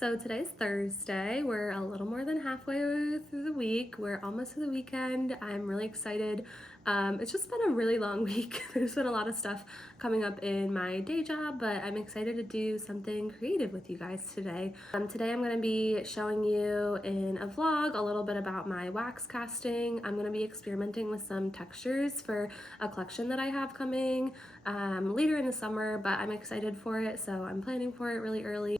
So today's Thursday. We're a little more than halfway through the week. We're almost to the weekend. I'm really excited. It's just been a really long week. There's been a lot of stuff coming up in my day job, but I'm excited to do something creative with you guys today. Today I'm going to be showing you in a vlog a little bit about my wax casting. I'm going to be experimenting with some textures for a collection that I have coming later in the summer, but I'm excited for it, so I'm planning for it really early.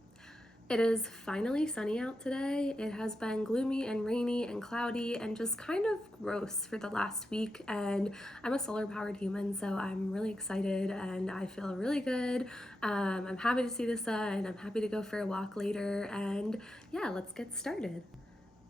It is finally sunny out today. It has been gloomy and rainy and cloudy and just kind of gross for the last week, and I'm a solar powered human, so I'm really excited and I feel really good. I'm happy to see the sun. I'm happy to go for a walk later, and yeah, let's get started.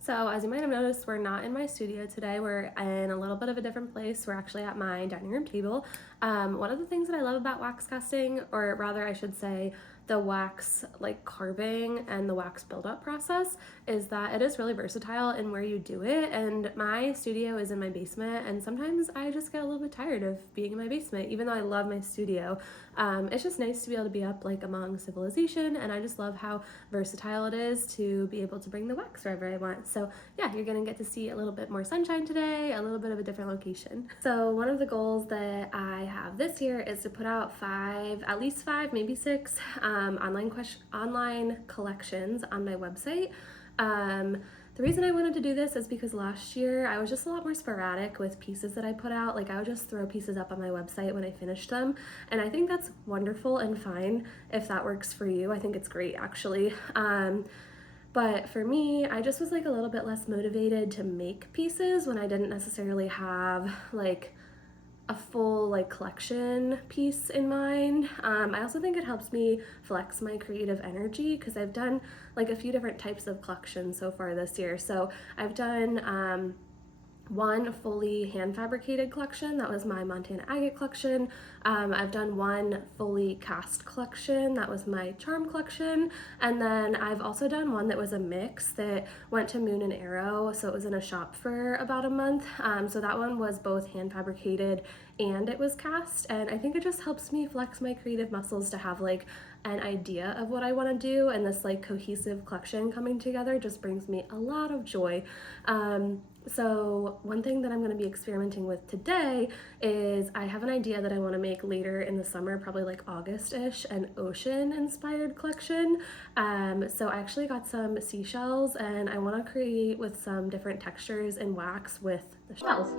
So as you might have noticed, we're not in my studio today. We're in a little bit of a different place. We're actually at my dining room table. One of the things that I love about wax casting, or rather I should say the wax like carving and the wax buildup process, is that it is really versatile in where you do it. And my studio is in my basement, and sometimes I just get a little bit tired of being in my basement, even though I love my studio. It's just nice to be able to be up like among civilization, and I just love how versatile it is to be able to bring the wax wherever I want. So yeah, you're gonna get to see a little bit more sunshine today, a little bit of a different location. So one of the goals that I have this year is to put out at least five, maybe six online collections on my website. The reason I wanted to do this is because last year I was just a lot more sporadic with pieces that I put out. Like I would just throw pieces up on my website when I finished them, and I think that's wonderful and fine if that works for you. I think it's great actually. But for me, I just was like a little bit less motivated to make pieces when I didn't necessarily have like a full like collection piece in mind. I also think it helps me flex my creative energy because I've done like a few different types of collections so far this year. So I've done one fully hand fabricated collection. That was my Montana agate collection. I've done one fully cast collection. That was my charm collection. And then I've also done one that was a mix that went to Moon and Arrow. So it was in a shop for about a month. So that one was both hand fabricated and it was cast. And I think it just helps me flex my creative muscles to have like an idea of what I want to do, and this like cohesive collection coming together just brings me a lot of joy. So one thing that I'm going to be experimenting with today is I have an idea that I want to make later in the summer, probably like August-ish, an ocean inspired collection. So I actually got some seashells and I want to create with some different textures and wax with the shells.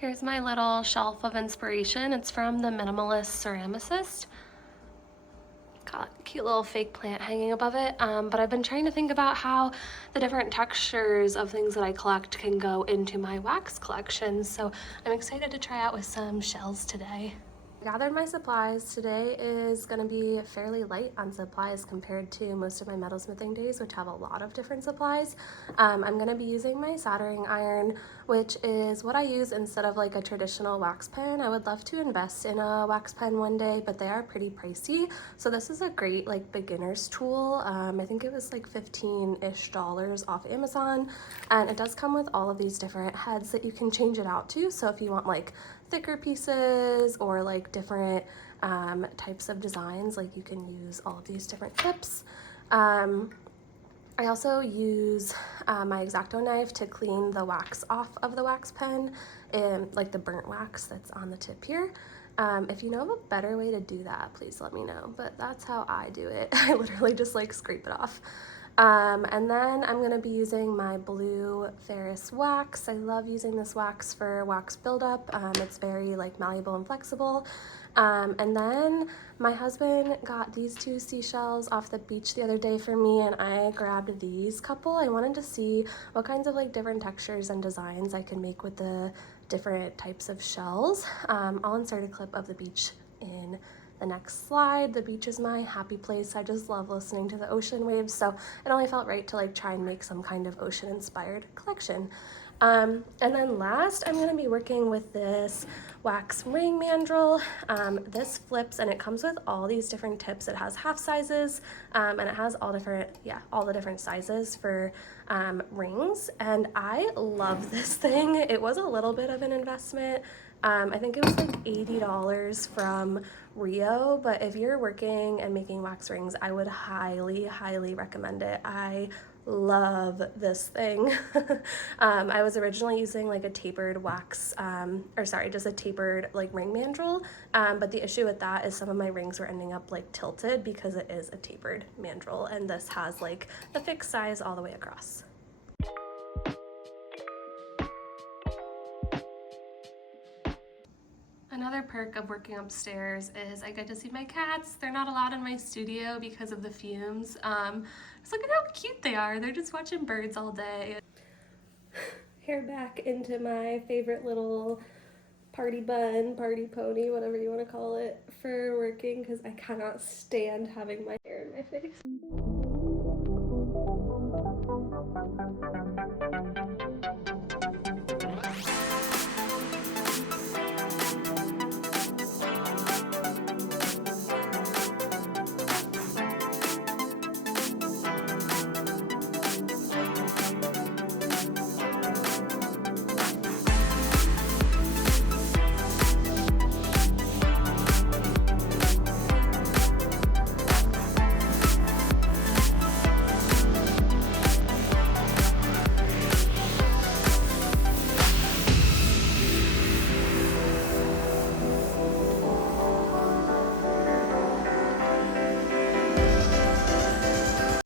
Here's my little shelf of inspiration. It's from the Minimalist Ceramicist. Got a cute little fake plant hanging above it. But I've been trying to think about how the different textures of things that I collect can go into my wax collection. So I'm excited to try out with some shells today. I gathered my supplies. Today is going to be fairly light on supplies compared to most of my metalsmithing days, which have a lot of different supplies. I'm going to be using my soldering iron, which is what I use instead of like a traditional wax pen. I would love to invest in a wax pen one day, but they are pretty pricey. So this is a great like beginner's tool. I think it was like $15-ish off Amazon, and it does come with all of these different heads that you can change it out to. So if you want like thicker pieces or like different types of designs, like you can use all of these different tips. I also use my X-Acto knife to clean the wax off of the wax pen, and like the burnt wax that's on the tip here. If you know of a better way to do that, please let me know, but that's how I do it. I literally just like scrape it off. And then I'm going to be using my blue Ferris wax. I love using this wax for wax buildup. It's very like malleable and flexible. And then my husband got these two seashells off the beach the other day for me, and I grabbed these couple. I wanted to see what kinds of like different textures and designs I can make with the different types of shells. I'll insert a clip of the beach in the next slide. The beach is my happy place. I just love listening to the ocean waves, so it only felt right to like try and make some kind of ocean inspired collection. And then last, I'm going to be working with this wax ring mandrel. This flips and it comes with all these different tips. It has half sizes, and it has all the different sizes for rings. And I love this thing. It was a little bit of an investment. I think it was like $80 from Rio, but if you're working and making wax rings, I would highly recommend it. I love this thing. I was originally using like a tapered wax, just a tapered like ring mandrel, but the issue with that is some of my rings were ending up like tilted because it is a tapered mandrel, and this has like the fixed size all the way across. Another perk of working upstairs is I get to see my cats. They're not allowed in my studio because of the fumes. Just look at how cute they are. They're just watching birds all day. Hair back into my favorite little party bun, party pony, whatever you want to call it, for working because I cannot stand having my hair in my face.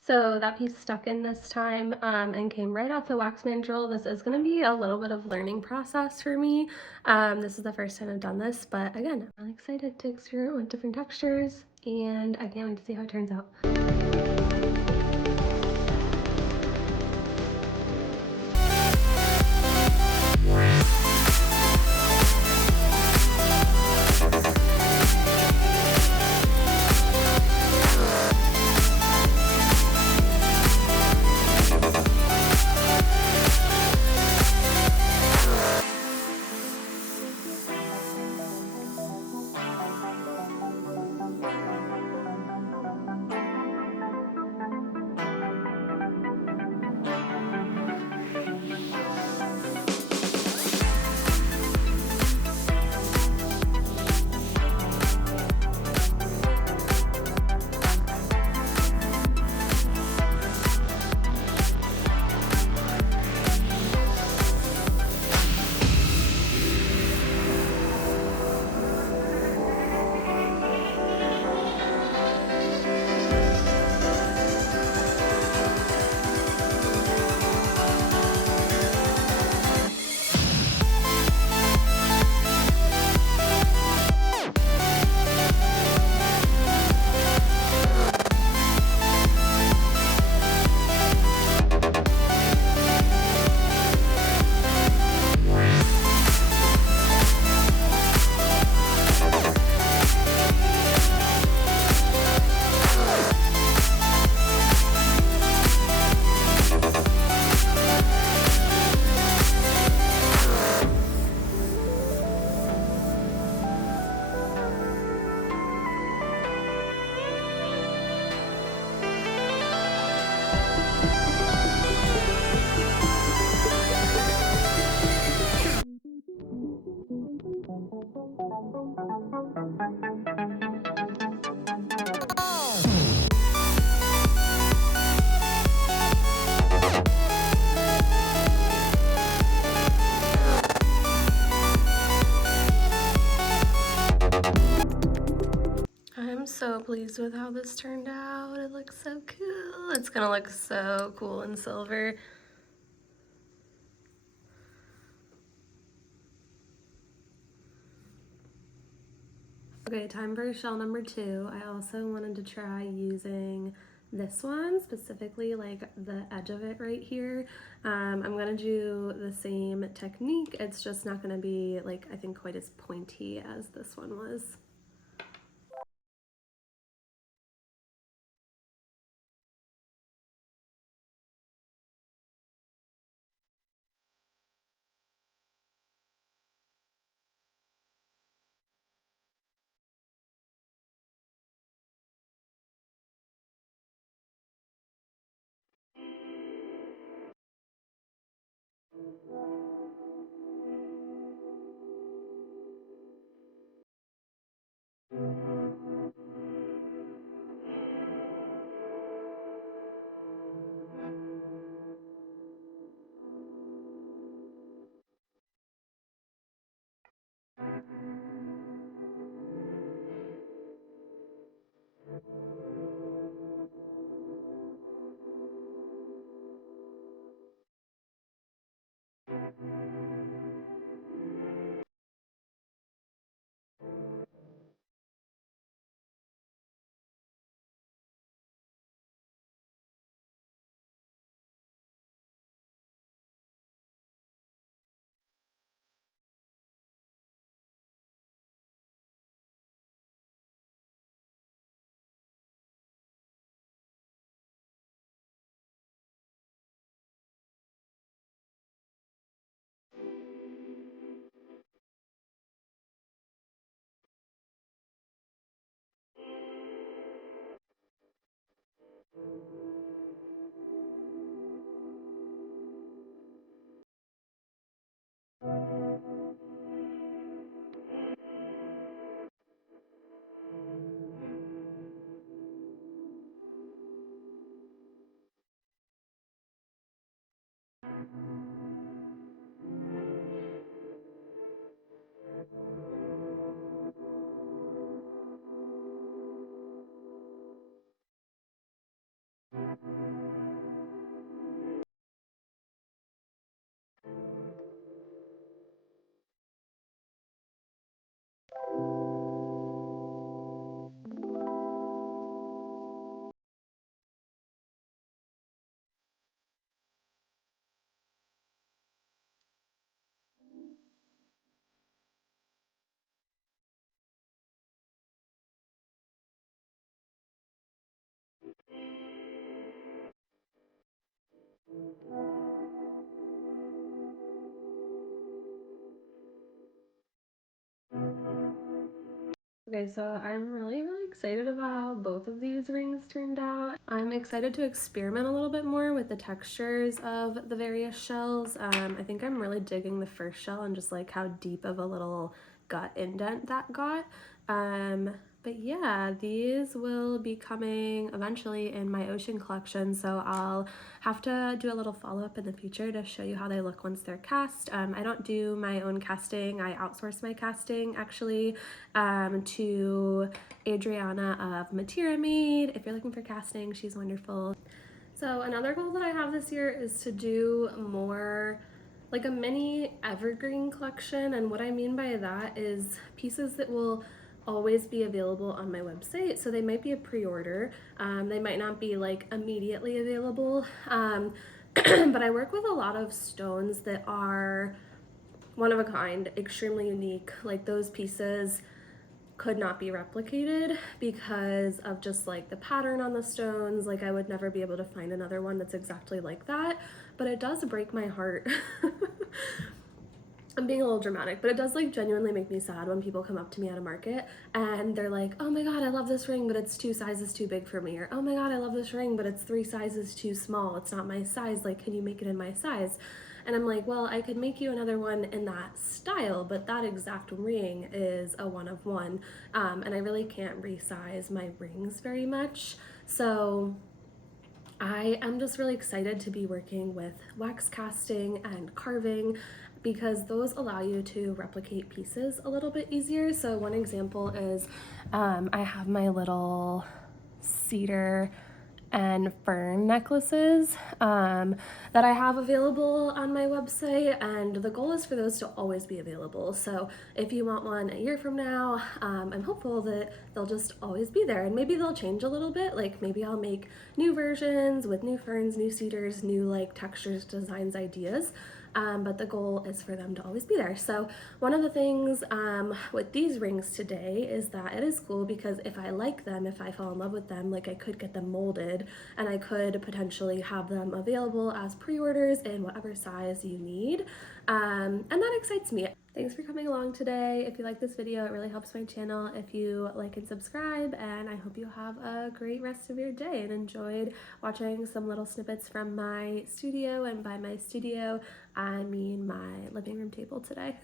So that piece stuck in this time and came right off the wax mandrel. This is going to be a little bit of learning process for me. This is the first time I've done this, but again, I'm really excited to experiment with different textures, and I can't wait to see how it turns out. pleased with how this turned out. It looks so cool. It's gonna look so cool in silver. Okay, time for shell number 2. I also wanted to try using this one, specifically like the edge of it right here. I'm gonna do the same technique. It's just not gonna be like, I think, quite as pointy as this one was. Okay, so I'm really excited about how both of these rings turned out. I'm excited to experiment a little bit more with the textures of the various shells. I think I'm really digging the first shell and just like how deep of a little gut indent that got. But yeah, these will be coming eventually in my ocean collection, so I'll have to do a little follow-up in the future to show you how they look once they're cast. I don't do my own casting. I outsource my casting actually to Adriana of Metalsmithing. If you're looking for casting, she's wonderful. So another goal that I have this year is to do more like a mini evergreen collection, and what I mean by that is pieces that will always be available on my website. So they might be a pre-order, they might not be like immediately available, but I work with a lot of stones that are one of a kind, extremely unique. Like those pieces could not be replicated because of just like the pattern on the stones. Like I would never be able to find another one that's exactly like that, but it does break my heart. I'm being a little dramatic, but it does like genuinely make me sad when people come up to me at a market and they're like, oh my god, I love this ring, but it's 2 sizes too big for me. Or, oh my god, I love this ring, but it's 3 sizes too small. It's not my size. Like, can you make it in my size? And I'm like, well, I could make you another one in that style, but that exact ring is a one of one. And I really can't resize my rings very much. So I am just really excited to be working with wax casting and carving because those allow you to replicate pieces a little bit easier. So one example is I have my little cedar and fern necklaces that I have available on my website, and the goal is for those to always be available. So if you want one a year from now, I'm hopeful that they'll just always be there, and maybe they'll change a little bit. Like maybe I'll make new versions with new ferns, new cedars, new like textures, designs, ideas. But the goal is for them to always be there. So one of the things with these rings today is that it is cool because if I like them, if I fall in love with them, like I could get them molded and I could potentially have them available as pre-orders in whatever size you need. And that excites me. Thanks for coming along today. If you like this video, it really helps my channel if you like and subscribe, and I hope you have a great rest of your day and enjoyed watching some little snippets from my studio. And by my studio, I mean my living room table today.